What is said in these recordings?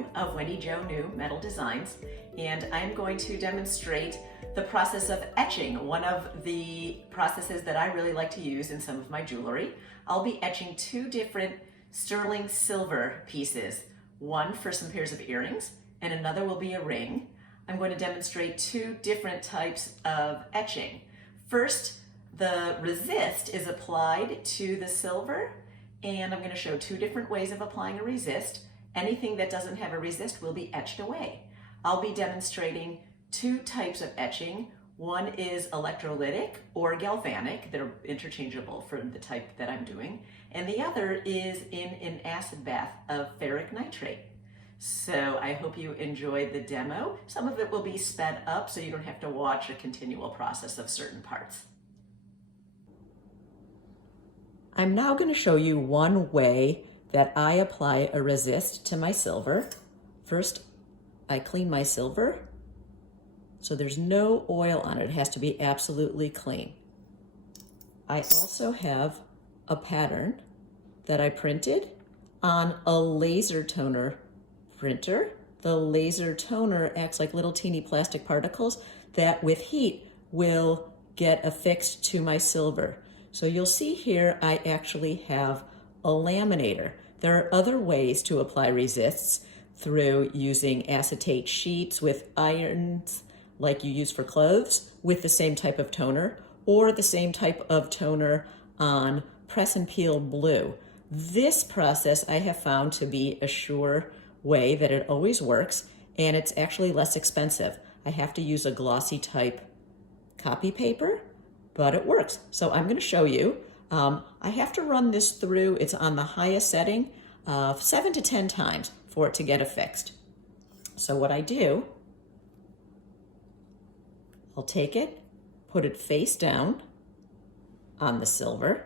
New of Wendy Jo New Metal Designs, and I'm going to demonstrate the process of etching, one of the processes that I really like to use in some of my jewelry. I'll be etching two different sterling silver pieces, one for some pairs of earrings and another will be a ring. I'm going to demonstrate two different types of etching. First, the resist is applied to the silver, and I'm going to show two different ways of applying a resist. Anything that doesn't have a resist will be etched away. I'll be demonstrating two types of etching. One is electrolytic or galvanic. They're interchangeable for the type that I'm doing. And the other is in an acid bath of ferric nitrate. So I hope you enjoyed the demo. Some of it will be sped up so you don't have to watch a continual process of certain parts. I'm now going to show you one way that I apply a resist to my silver. First, I clean my silver so there's no oil on it. It has to be absolutely clean. I also have a pattern that I printed on a laser toner printer. The laser toner acts like little teeny plastic particles that with heat will get affixed to my silver. So you'll see here I actually have a laminator. There are other ways to apply resists through using acetate sheets with irons like you use for clothes with the same type of toner, or the same type of toner on press and peel blue. This process I have found to be a sure way that it always works, and it's actually less expensive. I have to use a glossy type copy paper, but it works. So I'm going to show you. I have to run this through, it's on the highest setting, 7 to 10 times for it to get affixed. So what I do, I'll take it, put it face down on the silver.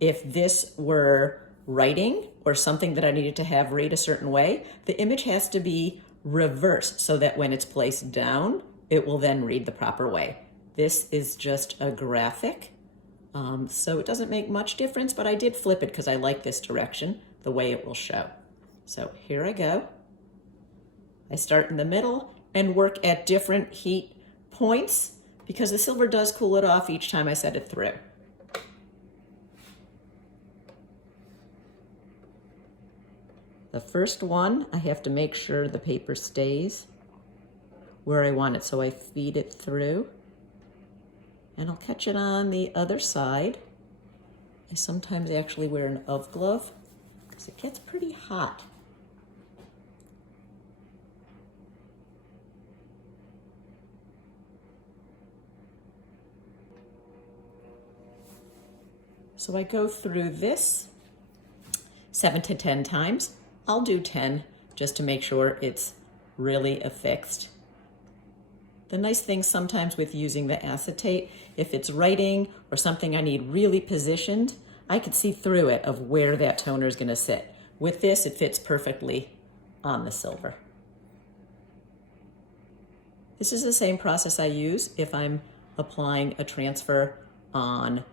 If this were writing or something that I needed to have read a certain way, the image has to be reversed so that when it's placed down, it will then read the proper way. This is just a graphic, so it doesn't make much difference, but I did flip it because I like this direction, the way it will show. So here I go. I start in the middle and work at different heat points because the silver does cool it off each time I set it through. The first one, I have to make sure the paper stays where I want it, so I feed it through. And I'll catch it on the other side. I sometimes actually wear an UV glove because it gets pretty hot. So I go through this 7 to 10 times. I'll do 10 just to make sure it's really affixed. The nice thing sometimes with using the acetate, if it's writing or something I need really positioned, I could see through it of where that toner is going to sit. With this, it fits perfectly on the silver. This is the same process I use if I'm applying a transfer on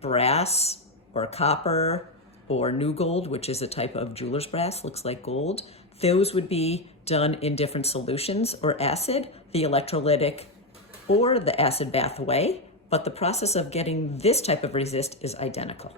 brass or copper or new gold, which is a type of jeweler's brass, looks like gold. Those would be done in different solutions or acid, the electrolytic or the acid bath way, but the process of getting this type of resist is identical.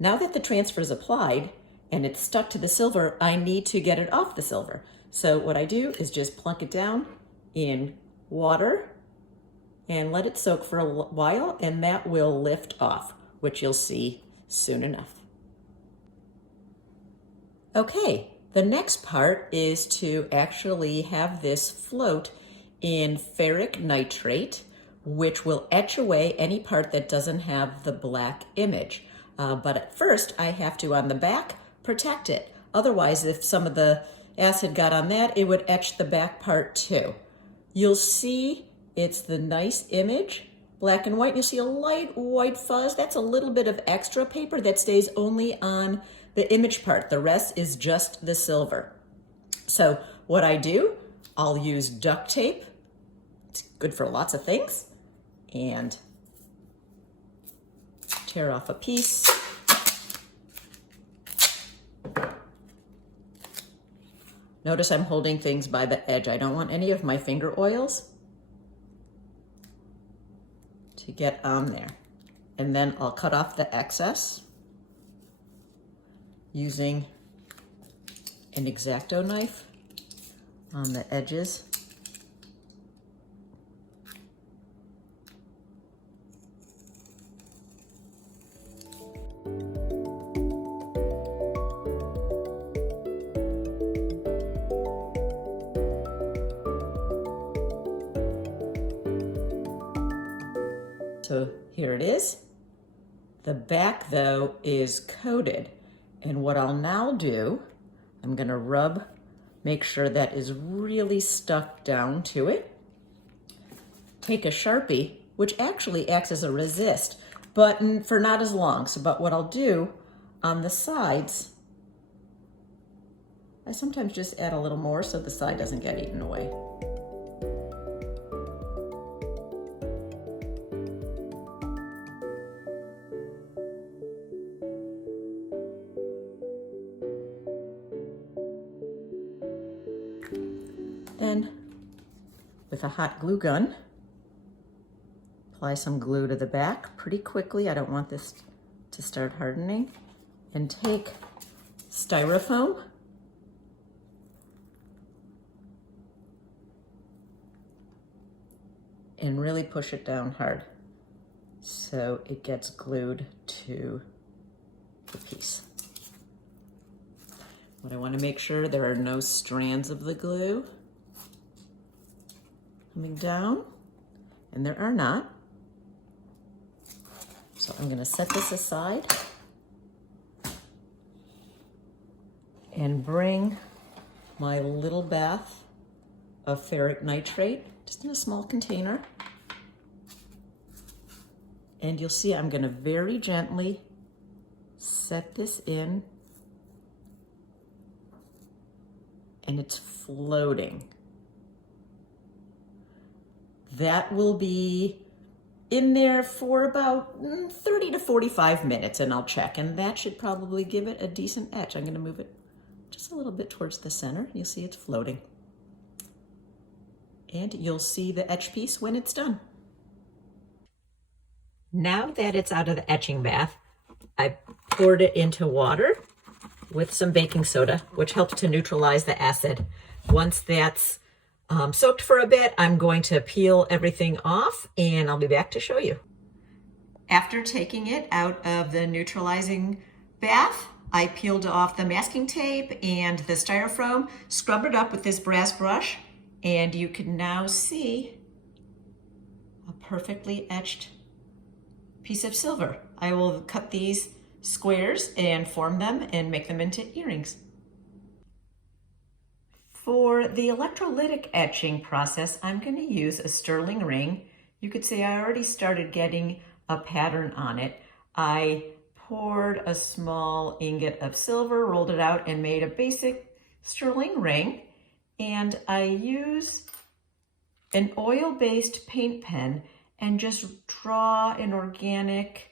Now that the transfer is applied and it's stuck to the silver, I need to get it off the silver. So what I do is just plunk it down in water and let it soak for a while, and that will lift off, which you'll see soon enough. Okay, the next part is to actually have this float in ferric nitrate, which will etch away any part that doesn't have the black image. But at first I have to, on the back, protect it. Otherwise, if some of the acid got on that, it would etch the back part too. You'll see it's the nice image, black and white, and you see a light white fuzz. That's a little bit of extra paper that stays only on the image part. The rest is just the silver. So what I do, I'll use duct tape. It's good for lots of things. And tear off a piece. Notice I'm holding things by the edge. I don't want any of my finger oils to get on there. And then I'll cut off the excess using an X-Acto knife on the edges. So here it is. The back though is coated. And what I'll now do, I'm gonna rub, make sure that is really stuck down to it. Take a Sharpie, which actually acts as a resist, but for not as long. But what I'll do on the sides, I sometimes just add a little more so the side doesn't get eaten away. Then, with a hot glue gun, apply some glue to the back pretty quickly. I don't want this to start hardening. And take styrofoam and really push it down hard so it gets glued to the piece. But I want to make sure there are no strands of the glue coming down, and there are not. So I'm going to set this aside and bring my little bath of ferric nitrate, just in a small container. And you'll see I'm going to very gently set this in, and it's floating. That will be in there for about 30 to 45 minutes, and I'll check, and that should probably give it a decent etch. I'm going to move it just a little bit towards the center. You'll see it's floating. And you'll see the etch piece when it's done. Now that it's out of the etching bath, I poured it into water with some baking soda, which helps to neutralize the acid. Once that's soaked for a bit, I'm going to peel everything off, and I'll be back to show you. After taking it out of the neutralizing bath, I peeled off the masking tape and the styrofoam, scrubbed it up with this brass brush, and you can now see a perfectly etched piece of silver. I will cut these squares and form them and make them into earrings. For the electrolytic etching process, I'm going to use a sterling ring. You could say I already started getting a pattern on it. I poured a small ingot of silver, rolled it out, and made a basic sterling ring. And I use an oil-based paint pen and just draw an organic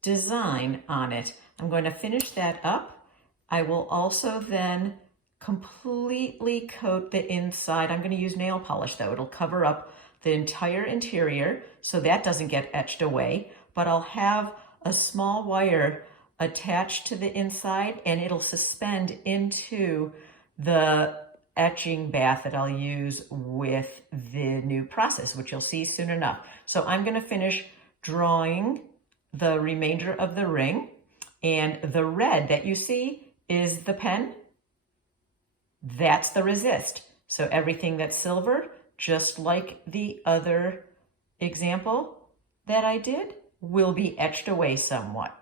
design on it. I'm going to finish that up. I will also then completely coat the inside. I'm going to use nail polish though. It'll cover up the entire interior so that doesn't get etched away, but I'll have a small wire attached to the inside and it'll suspend into the etching bath that I'll use with the new process, which you'll see soon enough. So I'm going to finish drawing the remainder of the ring, and the red that you see is the pen. That's the resist. So everything that's silver, just like the other example that I did, will be etched away somewhat.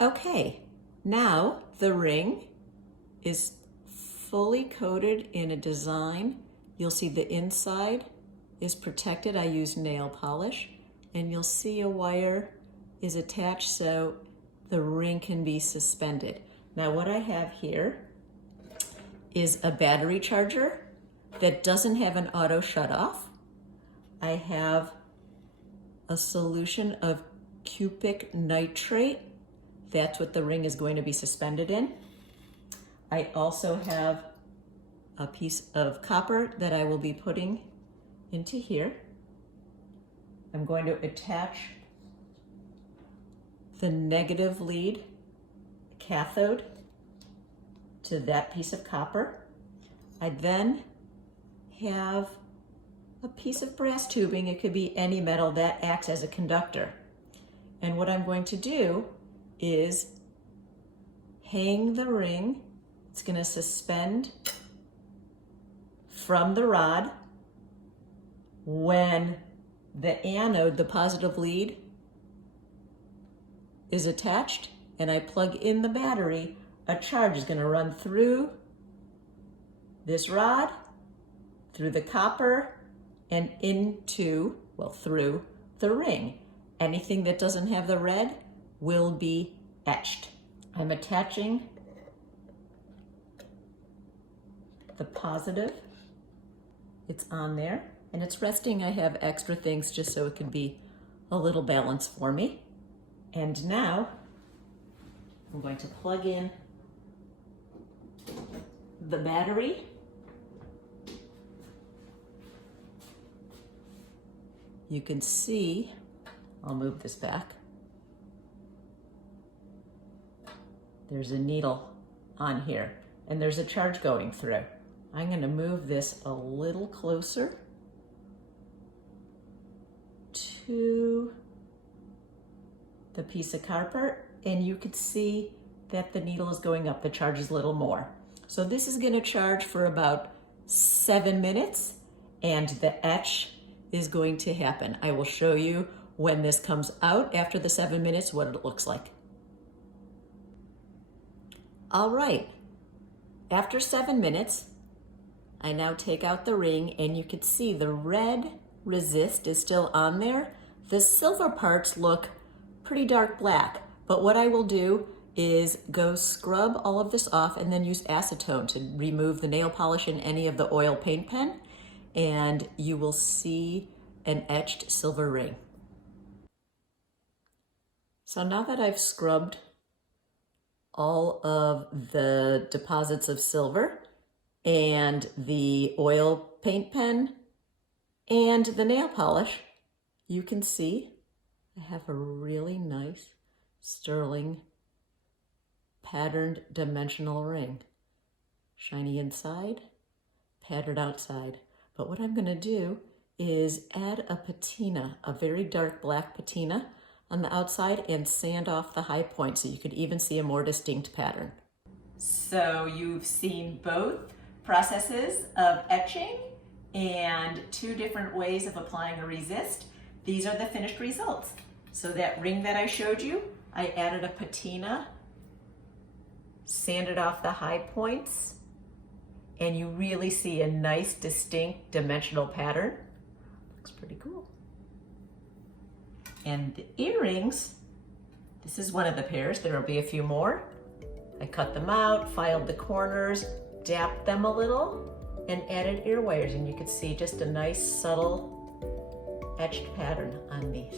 Okay, now the ring is fully coated in a design. You'll see the inside is protected. I use nail polish, and you'll see a wire is attached so the ring can be suspended. Now what I have here is a battery charger that doesn't have an auto shut off. I have a solution of cupric nitrate. That's what the ring is going to be suspended in. I also have a piece of copper that I will be putting into here. I'm going to attach the negative lead cathode to that piece of copper. I then have a piece of brass tubing. It could be any metal that acts as a conductor. And what I'm going to do is hang the ring. It's going to suspend from the rod. When the anode, the positive lead, is attached and I plug in the battery, a charge is going to run through this rod, through the copper, and into, well, through the ring. Anything that doesn't have the red will be etched. I'm attaching the positive. It's on there and it's resting. I have extra things just so it can be a little balance for me. And now I'm going to plug in the battery. You can see, I'll move this back. There's a needle on here and there's a charge going through. I'm going to move this a little closer to the piece of copper, and you could see that the needle is going up. The charge is a little more. So this is going to charge for about 7 minutes, and the etch is going to happen. I will show you when this comes out after the 7 minutes what it looks like. All right, after 7 minutes, I now take out the ring and you can see the red resist is still on there. The silver parts look pretty dark black, but what I will do is go scrub all of this off and then use acetone to remove the nail polish and any of the oil paint pen, and you will see an etched silver ring. So now that I've scrubbed all of the deposits of silver and the oil paint pen and the nail polish, you can see I have a really nice sterling patterned dimensional ring. Shiny inside, patterned outside. But what I'm going to do is add a patina, a very dark black patina on the outside, and sand off the high point so you could even see a more distinct pattern. So you've seen both processes of etching and 2 different ways of applying a resist. These are the finished results. So that ring that I showed you, I added a patina, sanded off the high points, and you really see a nice distinct dimensional pattern. Looks pretty cool. And the earrings, this is one of the pairs. There will be a few more. I cut them out, filed the corners, dapped them a little, and added ear wires, and you can see just a nice subtle etched pattern on these.